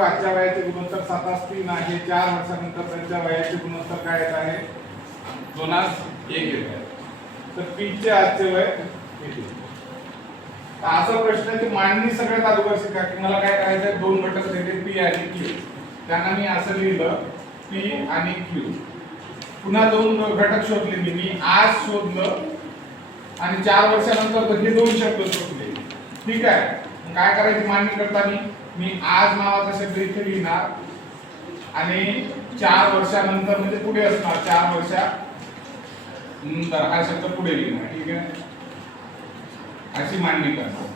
आजच्या वयाचे गुणोत्तर सातास तीन आहे. चार वर्षानंतर त्यांच्या वयाचे गुणोत्तर काय येत आहे? दोनास एक येत आहे. तर पीचे आजचे वय असा प्रश्न असा प्रश्नाची मांडणी सगळ्यात अगोदर शिका की मला काय करायचं दोन घटक दिले पी आणि क्यू. त्यांना मी असं लिहिलं पी आणि क्यू. पुन्हा दोन घटक शोधले मी. मी आज शोधलं आणि चार वर्षानंतर हे दोन शब्द शोधले. ठीक आहे. काय करायची? मांडणी करताना मी आज नावाचा शब्द इथे लिहिणार. आणि चार वर्षानंतर म्हणजे पुढे असणार चार वर्षा नंतर हा शब्द पुढे लिहिणार ठीक आहे? अशी मांडणी करणार.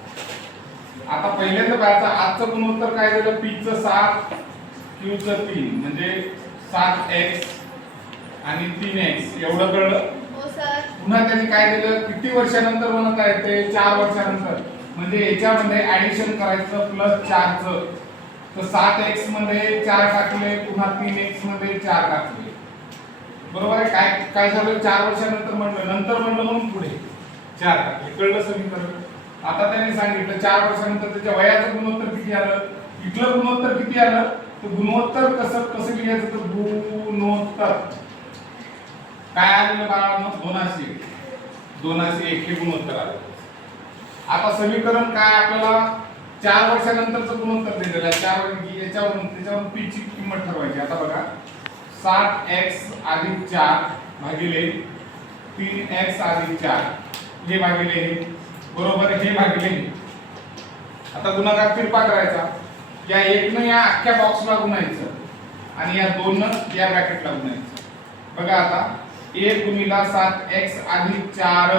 आता पहिल्यांदा पाहायचं आजचं गुणोत्तर काय झालं? पी च सात क्यू च तीन म्हणजे सात एक्स आणि तीन एक्स एवढं कळलं? हो पुन्हा त्यांनी काय दिलं किती वर्षानंतर म्हणत आहे ते? चार वर्षानंतर. म्हणजे याच्यामध्ये ऍडिशन करायचं प्लस चारचं तर सात एक्समध्ये चार टाकले पुन्हा तीन एक्समध्ये चार टाकले. बरोबर आहे? काय काय झालं? चार वर्षानंतर म्हणलं नंतर म्हणलं म्हणून पुढे. चार टाकले. कळलं समीकरण आता त्यांनी सांगितलं चार वर्षानंतर त्याच्या वयाचं गुणोत्तर किती आलं? इथलं गुणोत्तर किती आलं? तर गुणोत्तर कसं कसं लिहायचं? तर गुणोत्तर. काय आलेलं बाळांनो? दोनाशे दोनाशे एक हे गुणोत्तर आलं. आता समीकरण काय आपल्याला चार वर्षानंतरचं गुणोत्तर दिलेलं आहे चार म्हणजे याच्यावरून त्याच्यावरून पी ची किंमत ठरवायची. आता बघा सात एक्स अधिक चार भागिले तीन एक्स अधिक चार हे भागिले हे. बरोबर हे भागिले आता गुणाकार तिरपा करायचा. या एकनं या अख्ख्या बॉक्सला गुणायचं. आणि या दोन या ब्रॅकेटला गुणायचं. बघा आता एक गुणिला सात एक्स अधिक चार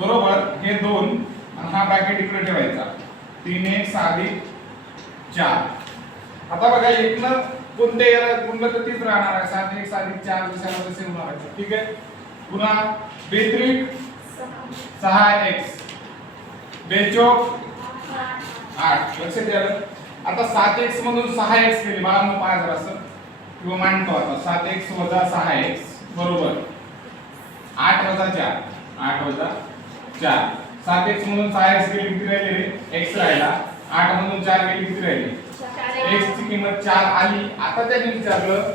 बरोबर हे दोन आणि हा ब्रॅकेट इकडे ठेवायचा. तीन एक साधी चार. आता बघा एकनं कोणते याला गुणलं तर तीच राहणार आहे. सात एक साधी चार दिशाला तसे होणार आहे. ठीक आहे? पुन्हा बेत्रिक सहा एक्स बेचोक आठ. लक्षात द्या आता सात एक्स मधून सहा एक्स केली. मला मग पाहा जरा असं. किंवा मांडतो आता. सात एक्स वजा सहा एक्स बरोबर. आठ वजा चार. आठ वजा चार. सात एक्स मधून सहा एक्स गेली किती राहिले रे? एक्स राहिला. आठ मधून चार गेली किती राहिली? एक्स ची किंमत चार आली. आता त्याने विचारलं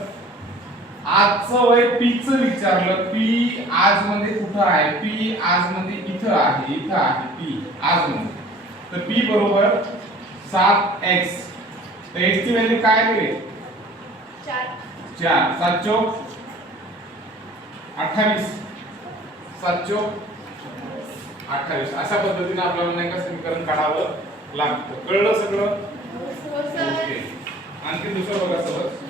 आजचं वय पी च विचारलं. पी आज मध्ये कुठं आहे? पी आज मध्ये इथं आहे इथं आहे. पी आज मध्ये तर पी बरोबर सात एक्स तर एक्स ची व्हॅल्यू काय रे? चार. सात चौक अठ्ठावीस. सात चौक अठ्ठावीस. अशा पद्धतीने आपल्याला नाही का समीकरण काढावं लागतं. कळलं सगळं? हो सर. ओके. आणखी दुसरं बघा सहज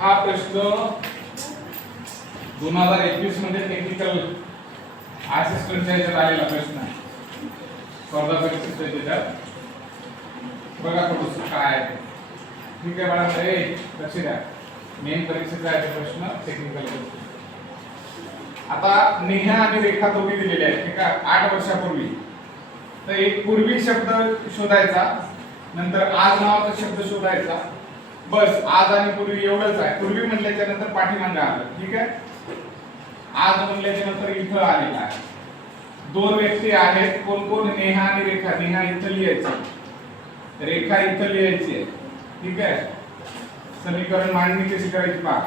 हा प्रश्न दोन हजार एकवीसमध्ये टेक्निकल असिस्टंटच्या आलेला प्रश्न आहे. स्पर्धा परीक्षेच्या बघा थोडस काय आहे. ठीक आहे मॅडम लक्ष द्या. मेन परीक्षेचा आहे प्रश्न टेक्निकल आता नेहा आणि रेखा दोघी दिलेल्या आहेत ठीक आहे? आठ वर्षापूर्वी. तर एक पूर्वी शब्द शोधायचा नंतर आज नावाचा शब्द शोधायचा. बस आज आणि पूर्वी एवढंच आहे. पूर्वी म्हणल्याच्या नंतर पाठीमागे आलं ठीक आहे? आज म्हणल्याच्या नंतर इथं आलेला आहे. दोन व्यक्ती आहेत कोण कोण? नेहा आणि रेखा. नेहा इथं लिहायची. रेखा इथं लिहायची आहे. ठीक आहे? समीकरण मांडणी कशी करायची पहा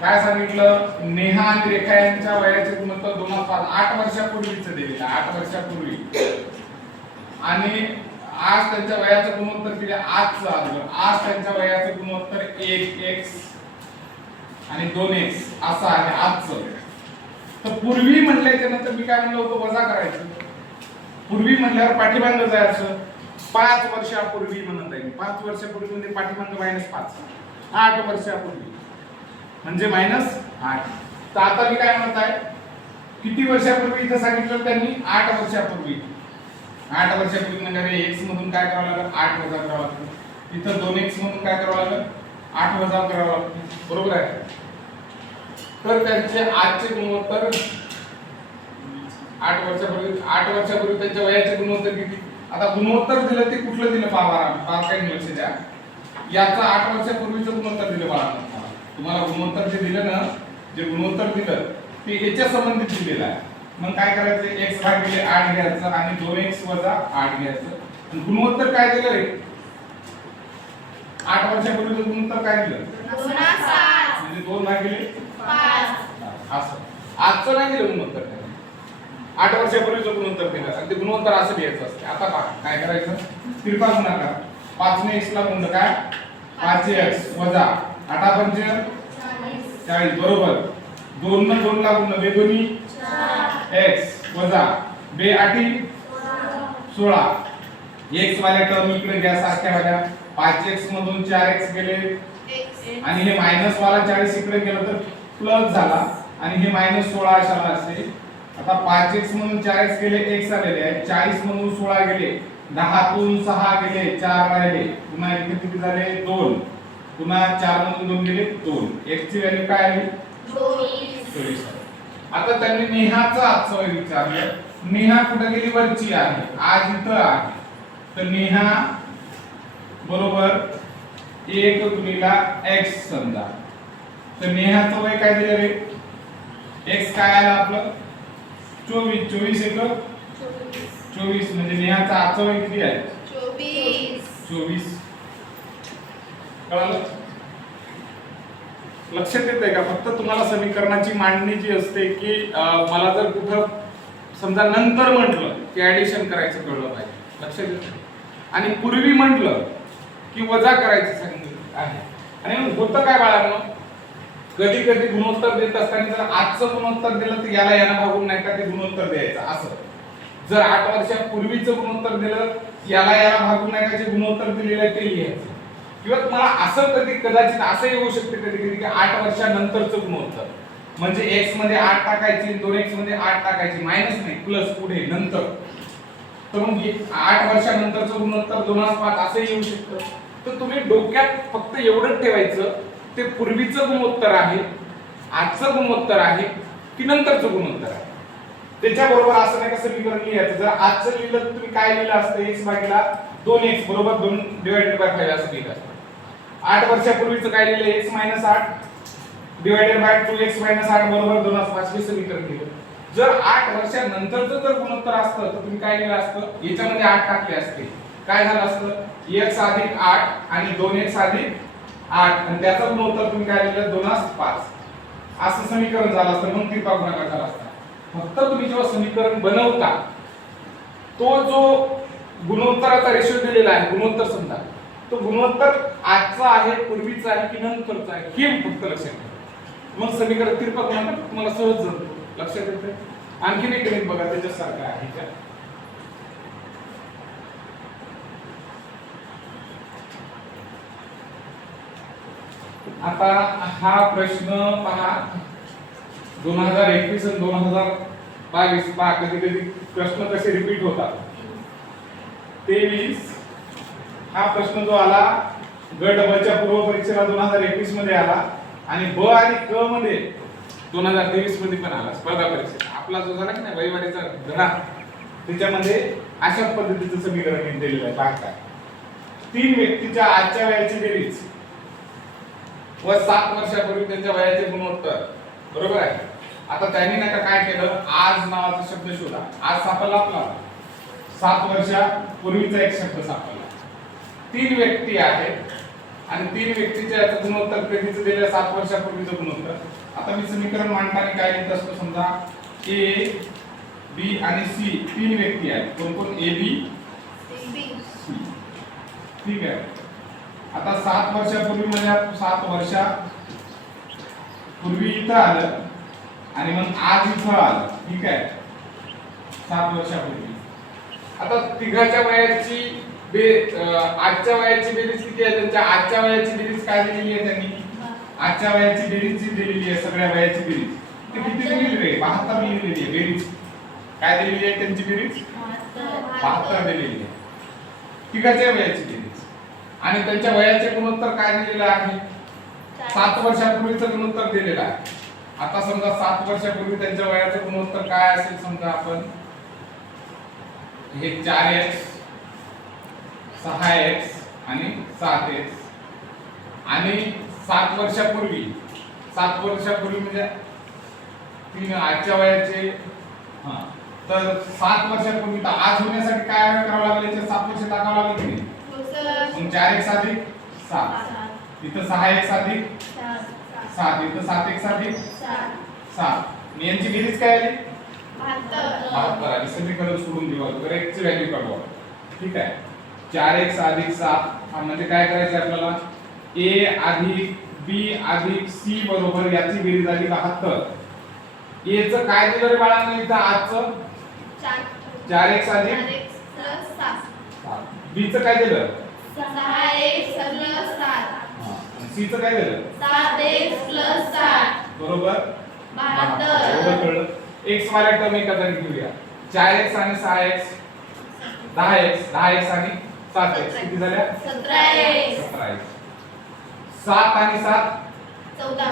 काय सांगितलं? नेहा आणि रेखा यांच्या वयाचे गुणोत्तर दोन हजार आठ वर्षापूर्वीच दिलेलं आठ वर्षापूर्वी. आणि आज त्यांच्या वयाचं गुणोत्तर किती? आहे? आजचं आलं आज त्यांच्या वयाचं गुणोत्तर एक एक्स आणि दोन एक्स असं आहे आजचं. तर पूर्वी म्हटल्याच्या नंतर मी काय म्हणलं होतं? वजा करायचं. पूर्वी म्हटल्यावर पाठीमागं जायचं. पाच वर्षापूर्वी म्हणत आहे पाच वर्षापूर्वी म्हणजे पाठीमागं मायनस पाच. आठ वर्षापूर्वी. म्हणजे मायनस आठ. तर आता मी काय म्हणत आहे किती वर्षापूर्वी इथं सांगितलं त्यांनी? आठ वर्षापूर्वी. आठ वर्षापूर्वी म्हणजे एक्स मधून काय करावं लागलं? आठ वजा करावं लागतं इथं दोन एक्स मधून काय करावं लागलं? आठ वजा करावं लागतं बरोबर आहे? तर त्यांचे आजचे गुणोत्तर आठ वर्षापूर्वी आठ वर्षापूर्वी त्यांच्या वयाचे गुणोत्तर किती? आता गुणोत्तर दिलं ते कुठलं दिलं पाहा बारकाईने लक्ष द्या. याचं आठ वर्षापूर्वीचं गुणोत्तर दिलं बाळा. तुम्हाला गुणोत्तर जे दिलं ना जे गुणोत्तर दिलं ते याच्या संबंधित दिलेलं आहे. मग काय करायचं? एक्स भागिले आठ घ्यायचं आणि दोन एक्स वजा आठ घ्यायचं. गुणोत्तर काय दिलं रे? आठ वर्षापूर्वीचं गुणोत्तर काय दिलं? म्हणजे दोन भागिले असं. आजचं नाही दिलं गुणोत्तर. आठ वर्षापूर्वीचं गुणोत्तर दिलं आणि ते गुणोत्तर असं लिहायचं असते. आता पहा काय करायचं? तिरपा गुणाकार. पाच ने एक्स ला गुण काय? पाच एक्स वजा. आठा पंच चाळीस. बरोबर. दोन न दोन ला गुण बे दोन्ही? एक्स वजा. बे आठी? सोळा. एक्स वाल्या टर्म इकडे घ्या सारख्या वाल्या. पाच एक्स मधून चार एक्स गेले. आणि हे मायनस वाला चाळीस इकडे गेलं तर प्लस झाला. आणि हे मायनस सोळा अशाला असेल. आता पाच एक्स म्हणून चाळीस गेले एक्स आलेले आहे. चाळीस म्हणून सोळा गेले दहातून सहा गेले चार राहिले. पुन्हा इथे किती झाले? दोन. पुन्हा चार मधून दोन गेले दोन. एक्स ची व्हॅल्यू काय आली? चोवीस. आता त्यांनी नेहाचा आजचं विचारलं नेहा कुठे गेली? वरची आहे. आज इथं आहे. तर नेहा बरोबर एक गुणिला एक्स समजा. तर नेहाचं वय काय दिलं रे? एक्स काय आलं आपलं? चोवीस चोवीस एक चोवीस म्हणजे नेहाचं आजचं वय किती आहे? चोवीस. चोवीस. कळालं? लक्षात येत आहे का? फक्त तुम्हाला समीकरणाची मांडणी जी असते की मला जर कुठं समजा नंतर म्हटलं की ऍडिशन करायचं कळलं पाहिजे लक्षात येत आणि पूर्वी म्हटलं की वजा करायचं सांगितलं आहे. आणि होतं काय बाळांनो? कधी कधी गुणोत्तर देत असताना जर आजचं गुणोत्तर दिलं तर याला याला भागून नाही का ते गुणोत्तर द्यायचं असं. जर आठ वर्षापूर्वीचं गुणोत्तर दिलं याला याला भागून नाही का जे गुणोत्तर दिलेलं आहे ते लिहायचं. किंवा तुम्हाला असं कधी कदाचित असं येऊ शकते कधी कधी की आठ वर्षानंतरचं गुणोत्तर. म्हणजे एक्समध्ये आठ टाकायची दोन एक्समध्ये आठ टाकायची मायनस नाही प्लस पुढे नंतर. तर मग आठ वर्षानंतरचं गुणोत्तर दोन पाच असं येऊ शकतं. तर तुम्ही डोक्यात फक्त एवढंच ठेवायचं ते पूर्वीचं गुणोत्तर आहे आजचं गुणोत्तर आहे की नंतरचं गुणोत्तर आहे? त्याच्याबरोबर असं नाही का समीकरण लिहायचं जर आजचं लिहिलं तर तुम्ही काय लिहिलं असतं? एक्स भागीला दोन एक्स बरोबर दोन डिवायडेड बाय फाईव्ह असं लिहिलं असतं. आठ वर्षापूर्वीचं काय लिहिलं? एक्स मायनस आठ divided by two X minus आठ बरोबर दोन पाच हे समीकरण लिहिलं. जर आठ वर्षानंतरचं जर गुणोत्तर असतं तर तुम्ही काय लिहिलं असतं? याच्यामध्ये आठ टाकले असते. काय झालं असतं? एक्स अधिक आठ आणि दोन एक्स अधिक आठ. आणि त्याचं गुणोत्तर तुम्ही काय लिहिलं? दोन पाच. असं समीकरण झालं असतं मग कृपा गुणाकार झाला असता. फक्त तुम्ही जेव्हा समीकरण बनवता तो जो गुणोत्तराचा रेशो दिलेला आहे गुणोत्तर समजा तो गुणोत्तर आजचा आहे पूर्वीचा आहे की नंतरचा आहे हे फक्त लक्षात ठेवा. मग समीकरण तिरपा गुणाकार तुम्हाला सहज जमतो. लक्षात येते आणखीन एक गणित बघा त्याच्यासारखं आहे आता हा प्रश्न पहा. दोन हजार एकवीस आणि दोन हजार बावीस. पहा कधी कधी प्रश्न कसे रिपीट होतात. तेवीस हा प्रश्न जो आला गट बच्या पूर्व परीक्षेला दोन हजार एकवीसमध्ये आला आणि ब आणि क मध्ये दोन हजार तेवीसमध्ये पण आला. स्पर्धा परीक्षेत आपला जो झाला की नाही रविवारीचा धडा त्याच्यामध्ये अशा पद्धतीचं समीकरण दिलेलं आहे. पहा काय तीन व्यक्तीच्या आजच्या वयाची बेरीज. व सात वर्षापूर्वी त्यांच्या वयाचे गुणोत्तर. बरोबर आहे? आता त्यांनी नाही काय केलं? आज नावाचा शब्द शोधा. आज सापडला आपला. सात वर्षापूर्वीचा एक शब्द सापडला. तीन व्यक्ती आहेत आणि तीन व्यक्तीच्या याचं गुणोत्तर कधीच दिलं सात वर्षापूर्वीचं गुणोत्तर. आता मी समीकरण मांडताना काय लिहित असतो समजा? ए बी आणि सी तीन व्यक्ती आहेत. कोण कोण? ए बी सी ठीक आहे. आता सात वर्षापूर्वी म्हणजे सात वर्षा पूर्वी इथं आलं आणि मग आज इथं आलं. ठीक आहे? सात वर्षापूर्वी. आता तिघाच्या वयाची बे आजच्या वयाची बेरीज किती आहे? त्यांच्या आजच्या वयाची बेरीज काय दिलेली आहे त्यांनी? आजच्या वयाची बेरीज जी दिलेली आहे सगळ्या वयाची बेरीज. ती किती दिलेली आहे? बहात्तर लिहिलेली आहे बेरीज. काय दिलेली आहे त्यांची बेरीज? बहात्तर दिलेली आहे. तिघाच्या वयाची बेरीज. आणि त्यांच्या वयाचे गुणोत्तर काय दिलेलं आहे? सात वर्षापूर्वीचं गुणोत्तर दिलेलं आहे. आता समजा सात वर्षापूर्वी त्यांच्या वयाचे गुणोत्तर काय असेल समजा आपण? हे चार एक्स सहा एक्स आणि सात एक्स आणि सात वर्षापूर्वी सात वर्षापूर्वी म्हणजे तीन आजच्या वयाचे हा. तर सात वर्षापूर्वी तर आज होण्यासाठी काय करावं लागेल याचे सात वर्ष टाकावं लागेल की नाही? हो सर मग चार एक सात सात. इथं सहा एक सात सात. इथं सात एक सात सात. आणि यांची बेरीज काय आली? बहात्तर. आली सगळीकडे सोडून देऊ तर एक्सची व्हॅल्यू काढू ठीक आहे. चार एक अधिक सात. हा म्हणजे काय करायचं आपल्याला? ए अधिक बी अधिक सी बरोबर याची बेरीज आली बहात्तर. ए च काय दिलं रे बाळांना इथं? आजचं चार. एक एक? सात. बी च काय दिलं? सहा एक प्लस सात सी च काय दिलं सात एक प्लस सात बरोबर? बहात्तर. कळलं. एक्स वाल्या टर्म घेऊया. चार एक्स आणि सहा एक्स दहा एक्स दहा एक्स आणि सात एक्स किती झाल्या? सतरा एक सतरा एक्स सात आणि सात? चौदा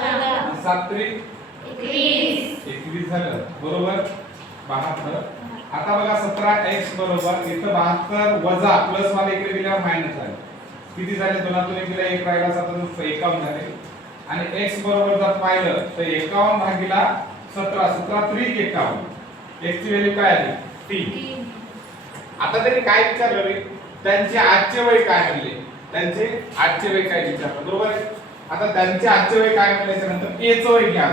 सात तरी? एकवीस. एकवीस झालं. बरोबर? बहात्तर. आता बघा सतरा एक्स बरोबर. इथं बहात्तर वजा प्लस वाला इकडे गेल्यावर मायनस झाले. किती झाले? दोनातून एक गेला एक राहिला सात एकावन्न झाले. आणि एक्स बरोबर जर पाहिलं तर एकावन्न भागीला सतरा सतरा त्रिक एकावन्न. एक्स ची व्हॅल्यू काय आली तीन. आता त्यांनी काय विचारलं रे? त्यांचे आजचे वय काय म्हणले? त्यांचे आजचे वय काय विचारलं? बरोबर आहे? आता त्यांचे आजचे वय काय म्हणल्याच्या नंतर ए चं वय घ्या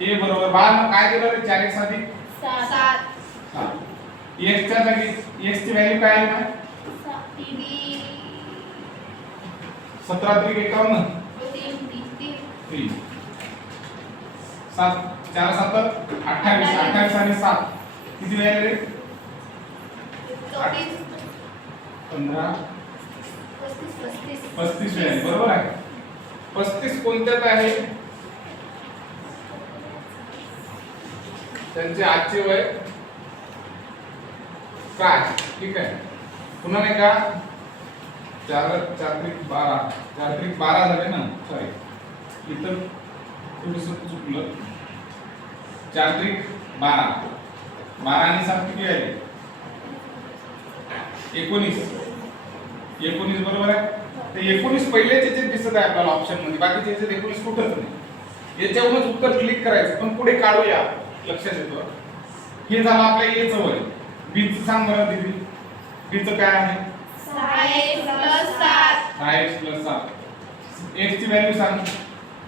ए बरोबर बाळांनो काय दिलं रे? चार एक साधी? सात. एक्स च्या जागी एक्स ची व्हॅल्यू काय आहे? ना सतरा त्रिक एकावन्न तीन. सात. चार सात अठ्ठावीस. अठ्ठावीस. आणि सात. किती व्हॅल्यू रे? पंधरा. पस्तीस व्हॅल्यू बरोबर आहे. पस्तीस कोणत्यात आहे? त्यांचे आजचे वय काय? ठीक आहे. पुन्हा नाही का? चार चार त्रिक बारा. चार त्रिक बारा झाले ना? सॉरी इथं थोडस चुकलं. चार त्रिक बारा. बारा आणि सात किती आहे? एकोणीस. एकोणीस बरोबर आहे? ते एकोणीस पहिलेच याच्यात दिसत आहे आपल्याला ऑप्शनमध्ये. बाकीचे याच्यात एकोणीस कुठंच नाही. याच्यावरूनच उत्तर क्लिक करायचं. पण पुढे काढूया. लक्षात येतो. हे झालं आपल्या ए वय. बीच सांग बरं दिदी. बीच काय आहे? सहा प्लस सात एक्स प्लस सात एक्स ची व्हॅल्यू सांग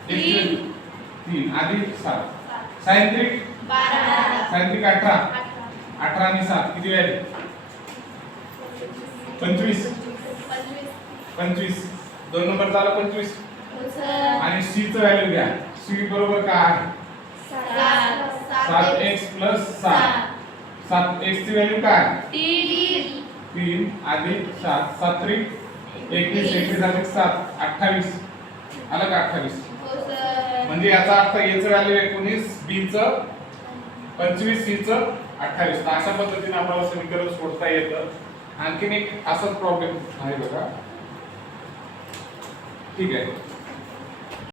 तीन. आधी तीन सात. सायंत्रिक? सायंत्रिक अठरा. अठरा आणि सात. किती व्हॅल्यू पंचवीस. पंचवीस. दोन नंबर झाला पंचवीस. आणि सी च व्हॅल्यू घ्या. सी बरोबर काय आहे? सात सात एक्स प्लस सात. सात एक्स ची व्हॅल्यू काय तीन अधिक सात सात त्रिक एकवीस एकवीस अधिक सात अठ्ठावीस. आलं का अठ्ठावीस? हो म्हणजे याचा अर्थ याचं व्हॅल्यू एकोणीस बी च पंचवीस सी च अठ्ठावीस. तर अशा पद्धतीने आपल्याला समीकरण सोडता येतं. आणखीन एक असाच प्रॉब्लेम आहे बघा. ठीक आहे.